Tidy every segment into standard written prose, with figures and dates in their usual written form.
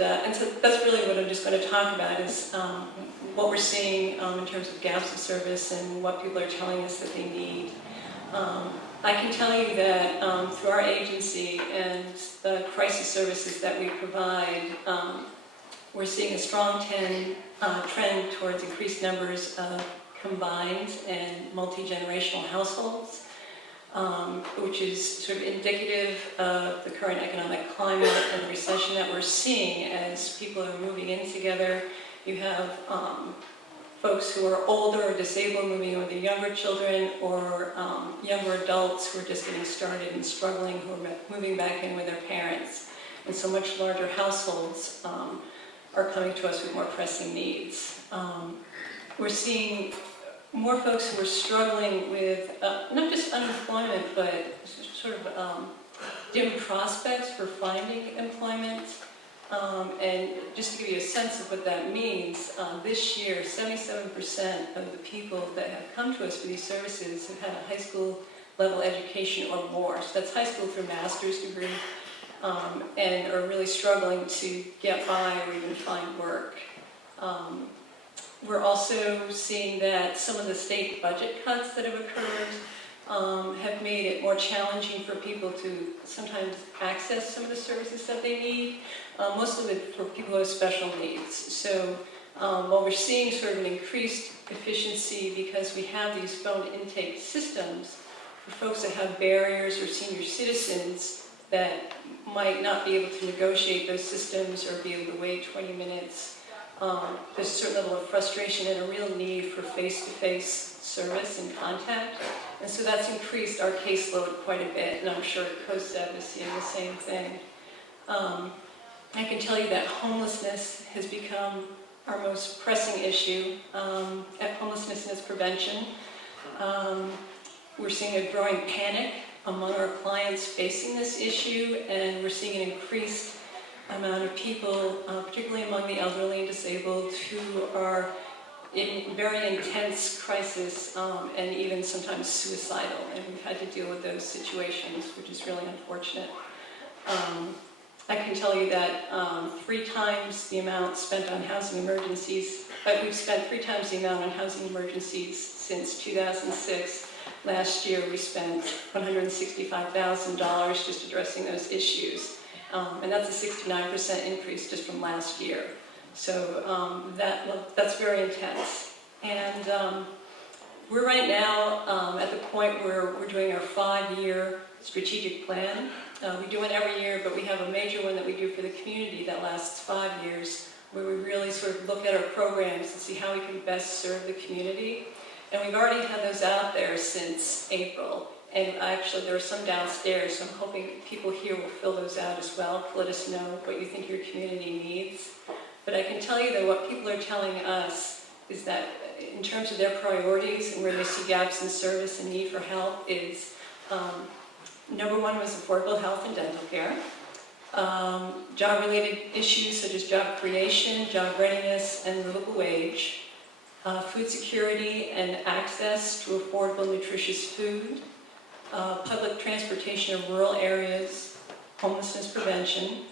And so that's really what I'm just going to talk about is what we're seeing in terms of gaps of service and what people are telling us that they need. I can tell you that through our agency and the crisis services that we provide, we're seeing a strong trend towards increased numbers of combined and multi-generational households, which is sort of indicative of the current economic climate and the recession that we're seeing as people are moving in together. You have folks who are older or disabled moving in with their younger children, or younger adults who are just getting started and struggling, who are moving back in with their parents. And so much larger households are coming to us with more pressing needs. We're seeing more folks who are struggling with not just unemployment, but sort of dim prospects for finding employment. And just to give you a sense of what that means, this year 77% of the people that have come to us for these services have had a high school level education or more. So that's high school through master's degree, and are really struggling to get by or even find work. We're also seeing that some of the state budget cuts that have occurred have made it more challenging for people to sometimes access some of the services that they need, most of it for people who have special needs. So while we're seeing sort of an increased efficiency because we have these phone intake systems, for folks that have barriers or senior citizens that might not be able to negotiate those systems or be able to wait 20 minutes, there's a certain level of frustration and a real need for face-to-face service and contact. And so that's increased our caseload quite a bit, and I'm sure COSEV is seeing the same thing. I can tell you that homelessness has become our most pressing issue at homelessness and its prevention. We're seeing a growing panic among our clients facing this issue, and we're seeing an increased amount of people, particularly among the elderly and disabled, who are in very intense crisis and even sometimes suicidal. And we've had to deal with those situations, which is really unfortunate. I can tell you that 3 times the amount spent on housing emergencies, but we've spent 3 times the amount on housing emergencies since 2006. Last year we spent $165,000 just addressing those issues. And that's a 69% increase just from last year. So that's very intense. And we're right now at the point where we're doing our 5-year strategic plan. We do it every year, but we have a major one that we do for the community that lasts 5 years, where we really sort of look at our programs and see how we can best serve the community. And we've already had those out there since April. And actually, there are some downstairs, so I'm hoping people here will fill those out as well to let us know what you think your community needs. But I can tell you that what people are telling us is that in terms of their priorities and where they see gaps in service and need for help is, number 1 was affordable health and dental care, job-related issues such as job creation, job readiness, and livable wage, food security and access to affordable, nutritious food, public transportation of rural areas, homelessness prevention,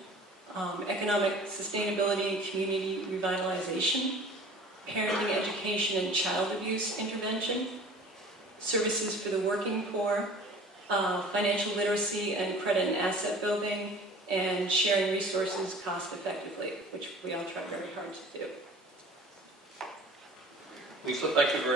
economic sustainability and community revitalization, parenting education and child abuse intervention, services for the working poor, financial literacy and credit and asset building, and sharing resources cost effectively, which we all try very hard to do. Lisa, thank you very much.